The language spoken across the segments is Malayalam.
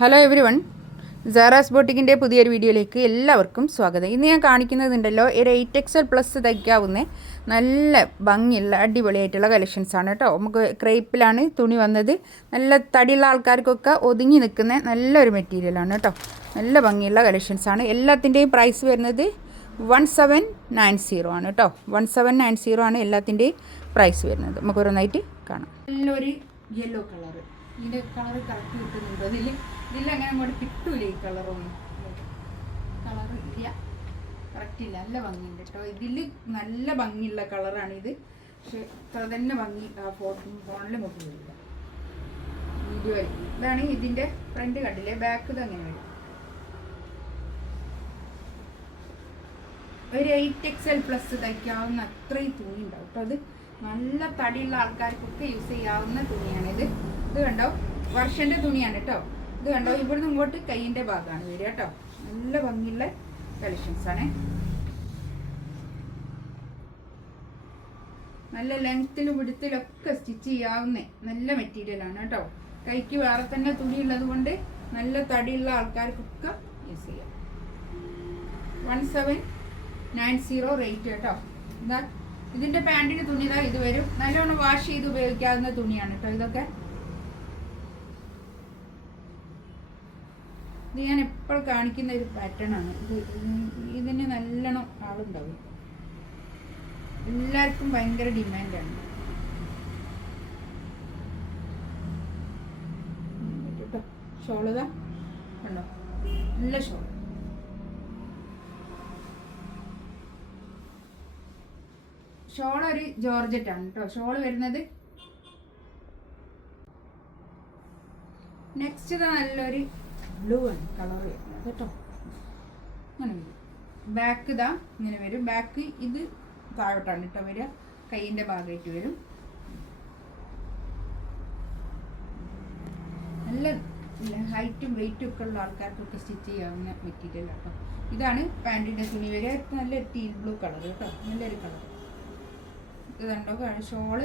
ഹലോ എവരി വൺ സാറാസ് ബോട്ടിക്കിന്റെ പുതിയൊരു വീഡിയോയിലേക്ക് എല്ലാവർക്കും സ്വാഗതം. ഇന്ന് ഞാൻ കാണിക്കുന്നതുണ്ടല്ലോ ഒരു എയ്റ്റ് എക്സൽ പ്ലസ് തയ്ക്കാവുന്ന നല്ല ഭംഗിയുള്ള അടിപൊളിയായിട്ടുള്ള ആണ് കേട്ടോ. നമുക്ക് ക്രേപ്പിലാണ് തുണി വന്നത്. നല്ല തടിയുള്ള ആൾക്കാർക്കൊക്കെ ഒതുങ്ങി നിൽക്കുന്ന നല്ലൊരു മെറ്റീരിയലാണ് കേട്ടോ. നല്ല ഭംഗിയുള്ള കളക്ഷൻസ് ആണ്. എല്ലാത്തിന്റെയും പ്രൈസ് വരുന്നത് വൺ സെവൻ നയൻ സീറോ ആണ് കേട്ടോ. വൺ സെവൻ നയൻ സീറോ ആണ് എല്ലാത്തിന്റെയും പ്രൈസ് വരുന്നത്. നമുക്ക് ഓരോന്നായിട്ട് കാണാം. നല്ലൊരു യെല്ലോ കളറ് ഇതിന്റെ കളർ കറക്റ്റ് കിട്ടുന്നുണ്ട്. ഇതിൽ ഇതിലങ്ങനെ അങ്ങോട്ട് കിട്ടൂല ഈ കളറൊന്നും കളർ ഇല്ല. കറക്റ്റ് ഇല്ല. നല്ല ഭംഗിയുണ്ട് കേട്ടോ ഇതിൽ നല്ല ഭംഗിയുള്ള കളറാണ് ഇത്. പക്ഷെ ഇത്ര തന്നെ ഭംഗി ഫോട്ടോ ഫോണിൽ നമുക്ക് വരില്ല. വീഡിയോയിൽ ഇതാണ് ഇതിന്റെ ഫ്രണ്ട് കണ്ടില്ലേ? ബാക്ക് ഇത് അങ്ങനെ വരും. ഒരു എയ്റ്റ് എക്സ് എൽ പ്ലസ് തയ്ക്കാവുന്ന അത്രയും തുണി ഉണ്ടാവും. കേട്ടോ അത് നല്ല തടിയുള്ള ആൾക്കാർക്കൊക്കെ യൂസ് ചെയ്യാവുന്ന തുണിയാണ് ഇത്. ഇത് കണ്ടോ? വർഷന്റെ തുണിയാണ് കേട്ടോ ഇത് കണ്ടോ? ഇവിടുന്ന് ഇങ്ങോട്ട് കൈയിന്റെ ഭാഗമാണ് വരിക കേട്ടോ. നല്ല ഭംഗിയുള്ള കളക്ഷൻസ് ആണ്. നല്ല ലെങ്ത്തിലും വിടുത്തിലൊക്കെ സ്റ്റിച്ച് ചെയ്യാവുന്ന നല്ല മെറ്റീരിയൽ ആണ് കേട്ടോ. കൈക്ക് വേറെ തന്നെ തുണി ഉള്ളത് കൊണ്ട് നല്ല തടിയുള്ള ആൾക്കാർക്കൊക്കെ യൂസ് ചെയ്യാം. One seven nine zero rate കേട്ടോ ഇതാ ഇതിന്റെ പാന്റിന് തുണി ഇതാ വരും. നല്ലോണം വാഷ് ചെയ്ത് ഉപയോഗിക്കാവുന്ന തുണിയാണ് കേട്ടോ ഇതൊക്കെ. ഇത് ഞാൻ എപ്പോഴും കാണിക്കുന്ന ഒരു പാറ്റേൺ ആണ്. ഇത് ഇതിന് നല്ലോണം ആളുണ്ടാവും. എല്ലാവർക്കും ഭയങ്കര ഡിമാൻഡാണ് ഷോളിതാ കണ്ടോ? നല്ല ഷോൾ ഷോൾ ഒരു ജോർജറ്റ് ആണ് കേട്ടോ. ഷോൾ വരുന്നത് നെക്സ്റ്റ് നല്ലൊരു ബ്ലൂ ആണ് കളർ വരുന്നത് കേട്ടോ. അങ്ങനെ വരും. ബാക്ക് ഇതാ ഇങ്ങനെ വരും. ബാക്ക് ഇത് താഴോട്ടാണ് കേട്ടോ വരിക. കൈയിന്റെ ഭാഗമായിട്ട് വരും. നല്ല ഹൈറ്റും വെയിറ്റും ഒക്കെ ഉള്ള ആൾക്കാർക്കൊക്കെ സ്റ്റിച്ച് ചെയ്യാവുന്ന മെറ്റീരിയൽ കേട്ടോ. ഇതാണ് പാന്റിന്റെ തുണി വരിക. നല്ല ടീൽ ബ്ലൂ കളർ കേട്ടോ. നല്ലൊരു കളർ ഇതുണ്ടോ? ഷോൾ.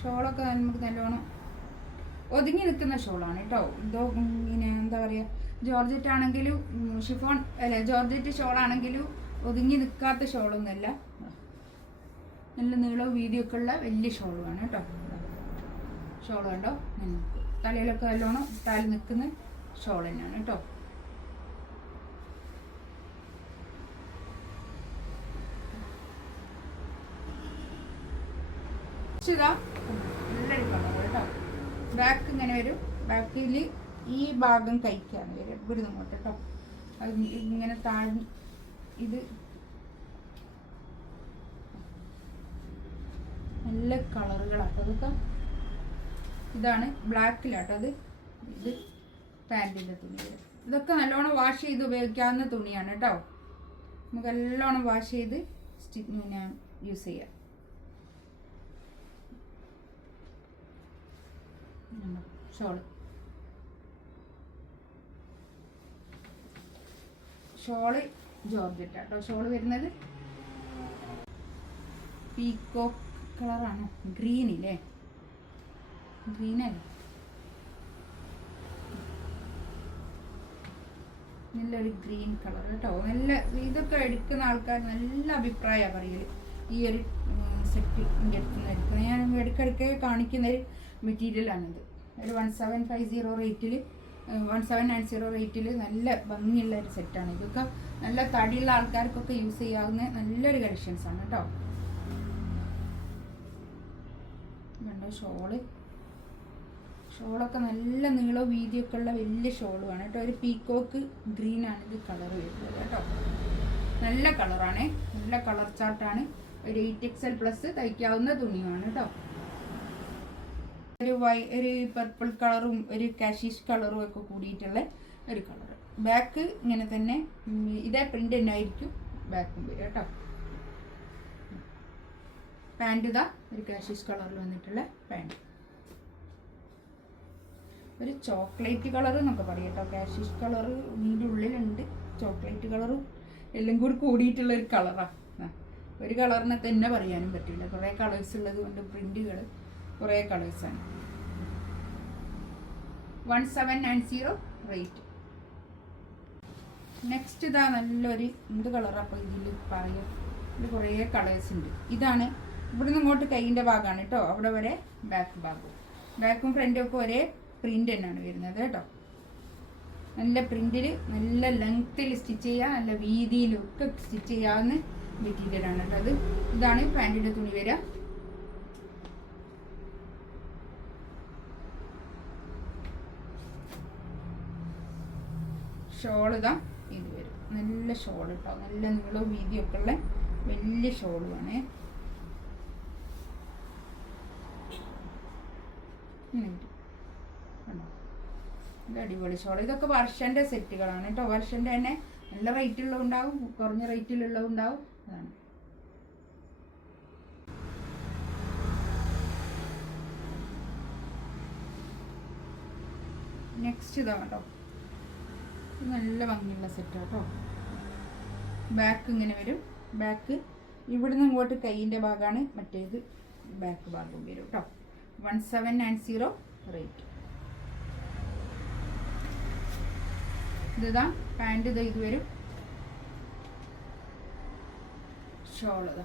ഷോളൊക്കെ നമുക്ക് നല്ലോണം ഒതുങ്ങി നിൽക്കുന്ന ഷോളാണ് കേട്ടോ. ഇതോ ഇങ്ങനെ എന്താ പറയുക ജോർജറ്റ് ആണെങ്കിലും ഷിഫോൺ അല്ല ജോർജറ്റ് ഷോളാണെങ്കിലും ഒതുങ്ങി നിൽക്കാത്ത ഷോളൊന്നുമല്ല. നല്ല നീളവും വീതിയൊക്കെ ഉള്ള വലിയ ഷോളുമാണ് കേട്ടോ. ഷോൾ കണ്ടോ? തലയിലൊക്കെ നല്ലോണം തല നിൽക്കുന്ന ഷോൾ തന്നെയാണ് കേട്ടോ. ഇതാ കളർ കേട്ടോ. ബാക്ക് ഇങ്ങനെ വരും. ബാക്കിൽ ഈ ഭാഗം കഴിക്കാണ് വരും ഇവിടുന്ന് ഇങ്ങോട്ട് കേട്ടോ. അത് ഇങ്ങനെ താഴ്ന്ന് ഇത് നല്ല കളറുകളാട്ടോ അതൊക്കെ ഇതാണ് ബ്ലാക്കിലാട്ടോ അത്. ഇത് പാന്റിന്റെ തുണി ഇതൊക്കെ നല്ലോണം വാഷ് ചെയ്ത് ഉപയോഗിക്കാവുന്ന തുണിയാണ് കേട്ടോ. നമുക്ക് നല്ലോണം വാഷ് ചെയ്ത് സ്റ്റിച്ച് യൂസ് ചെയ്യാം. ഷോൾ ഷോൾ ജോർജറ്റ് കേട്ടോ ഷോൾ വരുന്നത് പീക്കോ കളറാണ്. ഗ്രീൻ ഇല്ലേ ഗ്രീൻ അല്ലേ നല്ലൊരു ഗ്രീൻ കളർ കേട്ടോ. നല്ല ഇതൊക്കെ എടുക്കുന്ന ആൾക്കാർ നല്ല അഭിപ്രായമാണ് പറയൽ. ഈ ഒരു സെറ്റ് എടുക്കുന്ന എടുക്കുന്നത് ഞാൻ ഇടയ്ക്കിടയ്ക്ക് കാണിക്കുന്ന ഒരു മെറ്റീരിയലാണിത്. ഒരു വൺ സെവൻ ഫൈവ് സീറോ റേറ്റിൽ വൺ സെവൻ നയൻ സീറോ റേറ്റിൽ നല്ല ഭംഗിയുള്ള ഒരു സെറ്റാണ് ഇതൊക്കെ നല്ല തടിയുള്ള ആൾക്കാർക്കൊക്കെ യൂസ് ചെയ്യാവുന്ന നല്ലൊരു കളക്ഷൻസ് ആണ് കേട്ടോ കണ്ടോ ഷോൾ? ഷോളൊക്കെ നല്ല നീളവും വീതിയൊക്കെ ഉള്ള വലിയ ഷോളുമാണ് കേട്ടോ ഒരു പീക്കോക്ക് ഗ്രീനാണ് ഇത് കളർ വരുന്നത് കേട്ടോ നല്ല കളറാണ് നല്ല കളർ ചാർട്ടാണ് ഒരു എയ്റ്റ് എക്സ് എൽ പ്ലസ് തയ്ക്കാവുന്ന തുണിയുമാണ് കേട്ടോ ഒരു വൈ ഒരു പർപ്പിൾ കളറും ഒരു കാഷീഷ് കളറും ഒക്കെ കൂടിയിട്ടുള്ള ഒരു കളർ ബാക്ക് ഇങ്ങനെ തന്നെ ഇതേ പ്രിന്റ് തന്നെ ആയിരിക്കും ബാക്കും വരും കേട്ടോ. പാന്റ് ഇതാ ഒരു കാഷീഷ് കളറിൽ വന്നിട്ടുള്ള പാന്റ് ഒരു ചോക്ലേറ്റ് കളർ എന്നൊക്കെ പറയും കേട്ടോ. കാഷീഷ് കളർ ഇതിന്റെ ഉള്ളിലുണ്ട്. ചോക്ലേറ്റ് കളറും എല്ലാം കൂടി കൂടിയിട്ടുള്ള ഒരു കളറാണ് ഒരു കളറിനെ തന്നെ പറയാനും പറ്റില്ല. കുറേ കളേഴ്സ് ഉള്ളത് കൊണ്ട് പ്രിന്റുകൾ കുറേ കളേഴ്സാണ് one seven nine zero rate next ഇതാ നല്ലൊരു എന്ത് കളറപ്പോൾ ഇതിൽ പറയാം. കുറേ കളേഴ്സ് ഉണ്ട്. ഇതാണ് ഇവിടുന്ന് ഇങ്ങോട്ട് കൈയിന്റെ ഭാഗമാണ് കേട്ടോ. അവിടെ വരെ ബാക്ക് ഭാഗം. ബാക്കും ഫ്രണ്ടും ഒക്കെ ഒരേ പ്രിന്റ് തന്നെയാണ് വരുന്നത് കേട്ടോ. നല്ല പ്രിന്റിൽ നല്ല ലെങ്ത്തിൽ സ്റ്റിച്ച് ചെയ്യുക നല്ല വീതിയിലൊക്കെ സ്റ്റിച്ച് ചെയ്യാവുന്ന മെറ്റീരിയലാണ് കേട്ടോ അത്. ഇതാണ് പാന്റിന്റെ തുണി വരിക. ഷോൾ ഇതാ ഇത് വരും. നല്ല ഷോൾ കേട്ടോ നല്ല നീളവും വീതിയൊക്കെ ഉള്ള വലിയ ഷോളുമാണ് ഇത് അടിപൊളി ഷോൾ ഇതൊക്കെ വർഷന്റെ സെറ്റുകളാണ് കേട്ടോ. വർഷന്റെ തന്നെ നല്ല റേറ്റുള്ളത് ഉണ്ടാവും കുറഞ്ഞ റേറ്റിലുള്ളതുണ്ടാവും അതാണ്. നെക്സ്റ്റ് ഇതാ കേട്ടോ. നല്ല ഭംഗിയുള്ള സെറ്റ് കേട്ടോ ബാക്ക് ഇങ്ങനെ വരും. ബാക്ക് ഇവിടുന്ന് ഇങ്ങോട്ട് കൈയിന്റെ ഭാഗമാണ് മറ്റേത് ബാക്ക് ഭാഗവും വരും കേട്ടോ one seven nine zero rate ഇതാ പാന്റ് ഇത് ഇത് വരും. ഷോൾ ഇതാ.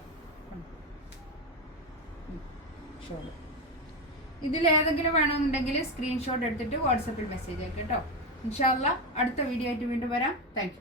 ഷോൾ ഇതിൽ ഏതെങ്കിലും വേണമെന്നുണ്ടെങ്കിൽ സ്ക്രീൻഷോട്ട് എടുത്തിട്ട് വാട്സപ്പിൽ മെസ്സേജ് അയക്കാം കേട്ടോ ഇൻഷാല്ല അടുത്ത വീഡിയോ ആയിട്ട് വീണ്ടും വരാം. താങ്ക്